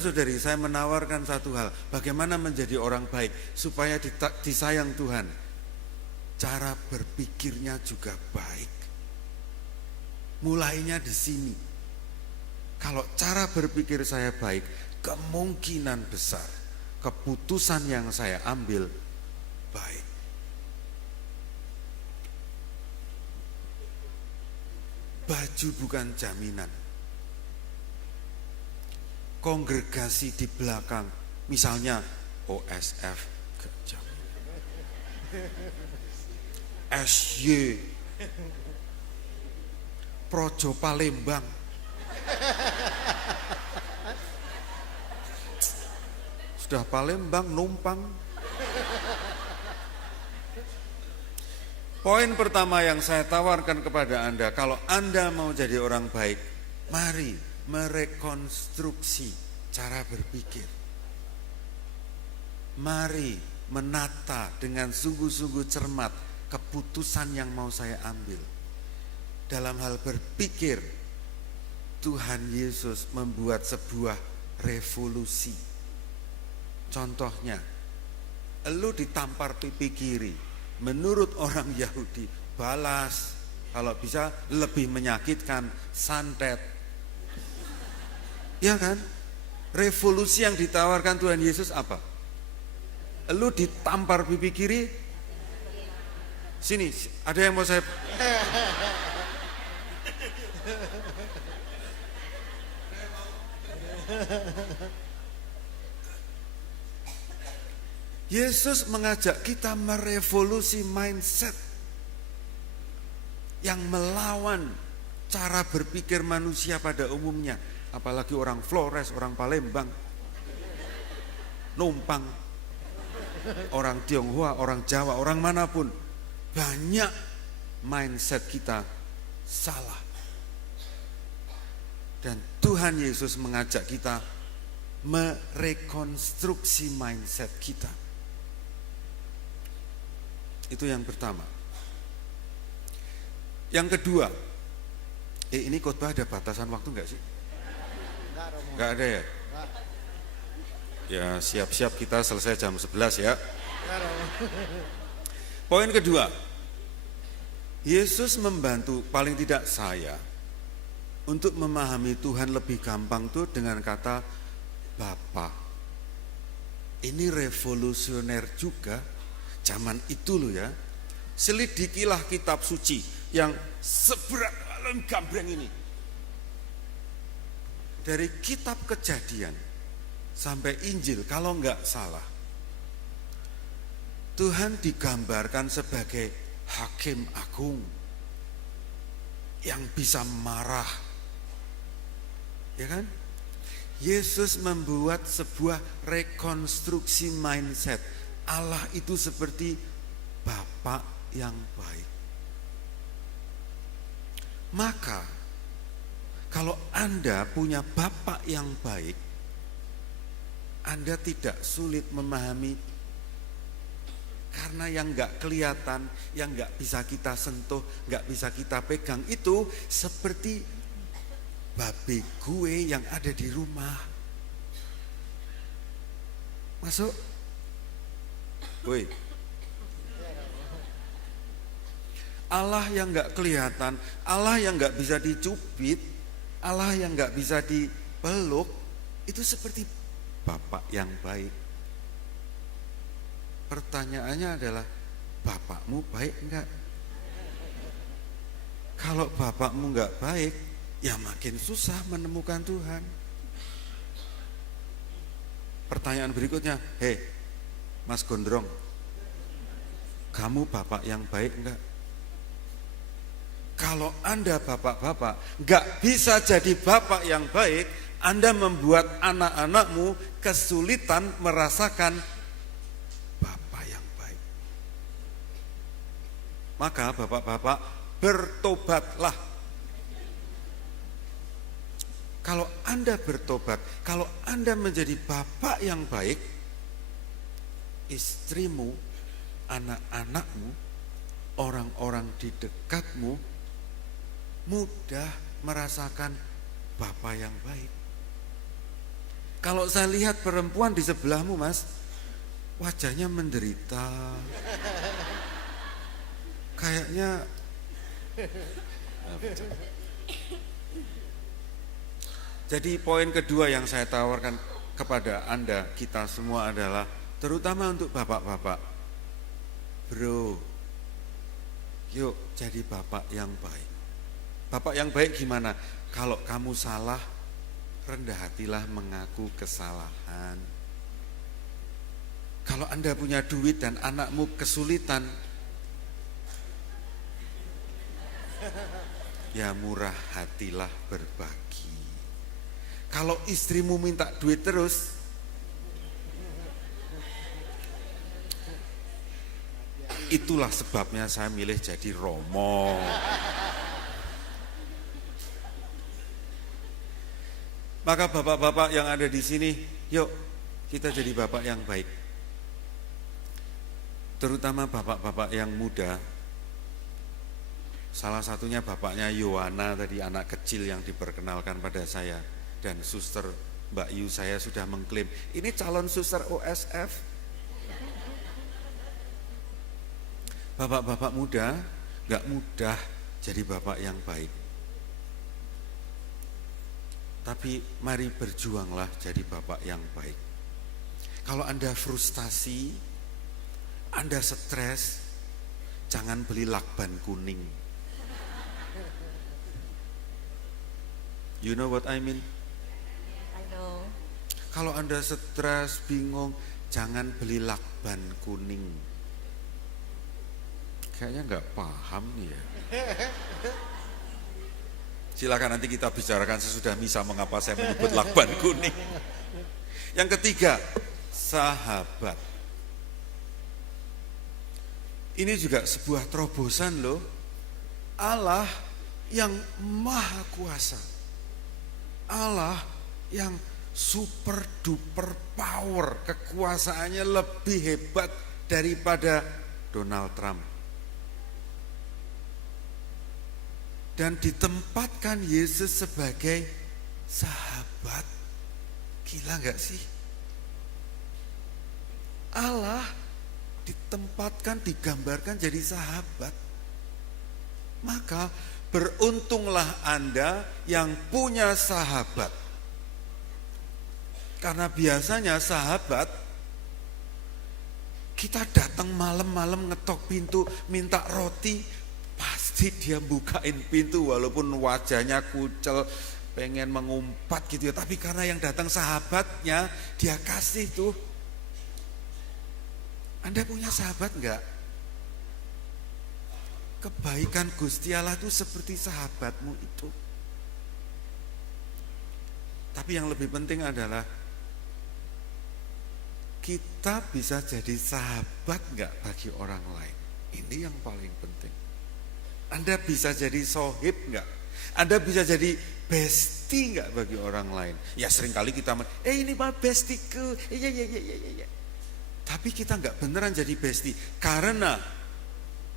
Saudari, saya menawarkan satu hal, bagaimana menjadi orang baik supaya disayang Tuhan. Cara berpikirnya juga baik. Mulainya di sini. Kalau cara berpikir saya baik, kemungkinan besar keputusan yang saya ambil baik. Baju bukan jaminan. Kongregasi di belakang, misalnya OSF gak jaminan, SY Projo Palembang, sudah Palembang numpang. Poin pertama yang saya tawarkan kepada Anda, kalau Anda mau jadi orang baik, mari merekonstruksi cara berpikir. Mari menata dengan sungguh-sungguh cermat keputusan yang mau saya ambil. Dalam hal berpikir, Tuhan Yesus membuat sebuah revolusi. Contohnya, elu ditampar pipi kiri, menurut orang Yahudi, balas. Kalau bisa lebih menyakitkan, santet. Ya kan? Revolusi yang ditawarkan Tuhan Yesus apa? Lu ditampar pipi kiri. Sini, ada yang mau saya... Yesus mengajak kita merevolusi mindset yang melawan cara berpikir manusia pada umumnya. Apalagi orang Flores, orang Palembang, numpang, orang Tionghoa, orang Jawa, orang manapun. Banyak mindset kita salah. Dan Tuhan Yesus mengajak kita merekonstruksi mindset kita. Itu yang pertama. Yang kedua, ini khotbah ada batasan waktu enggak sih? Enggak ada ya? Ya siap-siap kita selesai jam 11 ya. Poin kedua, Yesus membantu paling tidak saya untuk memahami Tuhan lebih gampang tuh dengan kata Bapa. Ini revolusioner juga zaman itu loh ya. Selidikilah kitab suci yang seberat alam gambreng ini. Dari kitab Kejadian sampai Injil, kalau enggak salah, Tuhan digambarkan sebagai hakim agung yang bisa marah. Ya kan? Yesus membuat sebuah rekonstruksi mindset. Allah itu seperti Bapa yang baik. Maka kalau Anda punya Bapa yang baik, Anda tidak sulit memahami. Karena yang gak kelihatan, yang gak bisa kita sentuh, gak bisa kita pegang, itu seperti babe gue yang ada di rumah. Masuk? Woi. Allah yang gak kelihatan, Allah yang gak bisa dicubit, Allah yang gak bisa dipeluk, itu seperti Bapak yang baik. Pertanyaannya adalah, bapakmu baik enggak? Kalau bapakmu enggak baik, ya makin susah menemukan Tuhan. Pertanyaan berikutnya, hei Mas Gondrong, kamu bapak yang baik enggak? Kalau Anda bapak-bapak enggak bisa jadi bapak yang baik, Anda membuat anak-anakmu kesulitan merasakan maka bapak-bapak bertobatlah. Kalau Anda bertobat, kalau Anda menjadi bapak yang baik, istrimu, anak-anakmu, orang-orang di dekatmu mudah merasakan bapak yang baik. Kalau saya lihat perempuan di sebelahmu, Mas, wajahnya menderita. Kayaknya jadi poin kedua yang saya tawarkan kepada Anda, kita semua adalah, terutama untuk bapak-bapak, bro, yuk jadi bapak yang baik. Bapak yang baik gimana? Kalau kamu salah, rendah hatilah mengaku kesalahan. Kalau Anda punya duit dan anakmu kesulitan, ya murah hatilah berbagi. Kalau istrimu minta duit terus, itulah sebabnya saya milih jadi Romo. Maka bapak-bapak yang ada di sini, yuk kita jadi bapak yang baik. Terutama bapak-bapak yang muda. Salah satunya bapaknya Yohana tadi, anak kecil yang diperkenalkan pada saya, dan suster Mbak Yu saya sudah mengklaim ini calon suster OSF. Bapak-bapak muda gak mudah jadi bapak yang baik. Tapi mari berjuanglah jadi bapak yang baik. Kalau Anda frustasi, Anda stres, jangan beli lakban kuning. You know what I mean? I know. Kalau Anda stres, bingung, jangan beli lakban kuning. Kayaknya nggak paham nih ya. Silakan nanti kita bicarakan sesudah misa mengapa saya menyebut lakban kuning. Yang ketiga, sahabat. Ini juga sebuah terobosan loh. Allah yang maha kuasa, Allah yang super duper power, kekuasaannya lebih hebat daripada Donald Trump. Dan ditempatkan Yesus sebagai sahabat. Gila gak sih? Allah ditempatkan, digambarkan jadi sahabat. Maka beruntunglah Anda yang punya sahabat. Karena biasanya sahabat, kita datang malam-malam ngetok pintu, minta roti, pasti dia bukain pintu walaupun wajahnya kucel, pengen mengumpat gitu ya. Tapi karena yang datang sahabatnya, dia kasih tuh. Anda punya sahabat enggak? Kebaikan Gusti Allah itu seperti sahabatmu itu. Tapi yang lebih penting adalah kita bisa jadi sahabat enggak bagi orang lain. Ini yang paling penting. Anda bisa jadi sohib enggak? Anda bisa jadi bestie enggak bagi orang lain? Ya seringkali kita ini Pak bestiku. Iya. Tapi kita enggak beneran jadi bestie. Karena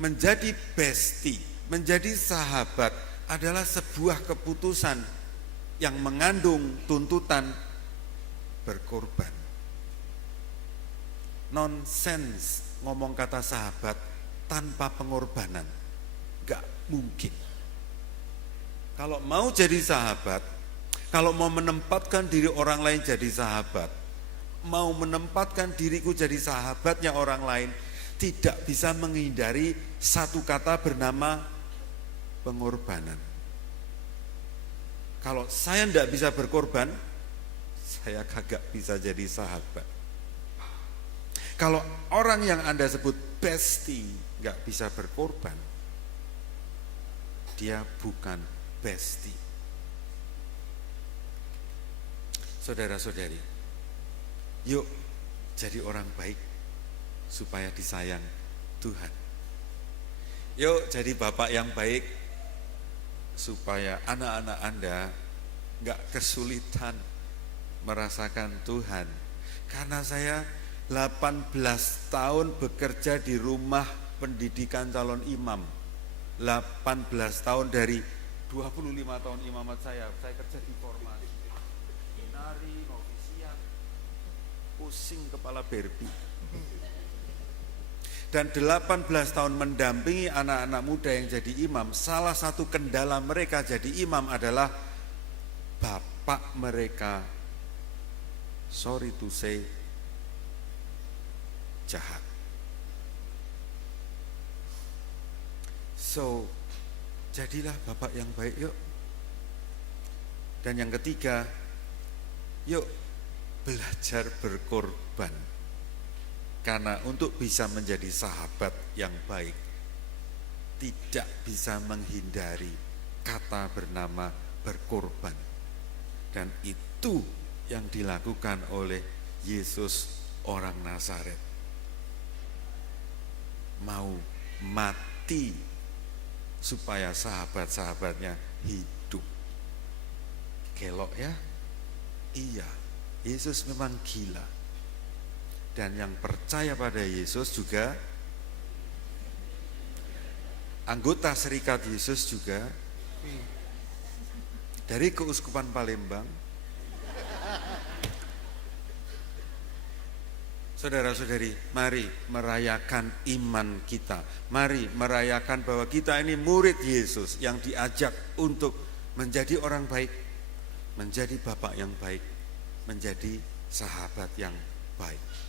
menjadi bestie, menjadi sahabat adalah sebuah keputusan yang mengandung tuntutan berkorban. Nonsense ngomong kata sahabat tanpa pengorbanan. Gak mungkin. Kalau mau jadi sahabat, kalau mau menempatkan diri orang lain jadi sahabat, mau menempatkan diriku jadi sahabatnya orang lain, tidak bisa menghindari satu kata bernama pengorbanan. Kalau saya tidak bisa berkorban, saya kagak bisa jadi sahabat. Kalau orang yang Anda sebut bestie gak bisa berkorban, dia bukan bestie. Saudara-saudari, yuk jadi orang baik supaya disayang Tuhan. Yuk jadi bapak yang baik supaya anak-anak Anda gak kesulitan merasakan Tuhan. Karena saya 18 tahun bekerja di rumah pendidikan calon imam. 18 tahun dari 25 tahun imamat saya kerja di formasi, nari, novisiat, pusing kepala Barbie. Dan 18 tahun mendampingi anak-anak muda yang jadi imam, salah satu kendala mereka jadi imam adalah bapak mereka, sorry to say, jahat. So, jadilah bapak yang baik yuk. Dan yang ketiga, yuk belajar berkorban. Karena untuk bisa menjadi sahabat yang baik, tidak bisa menghindari kata bernama berkorban. Dan itu yang dilakukan oleh Yesus orang Nazaret. Mau mati supaya sahabat-sahabatnya hidup. Kelok ya? Iya, Yesus memang gila. Dan yang percaya pada Yesus juga, anggota Serikat Yesus juga, dari Keuskupan Palembang. Saudara-saudari, mari merayakan iman kita. Mari merayakan bahwa kita ini murid Yesus yang diajak untuk menjadi orang baik, menjadi bapak yang baik, menjadi sahabat yang baik.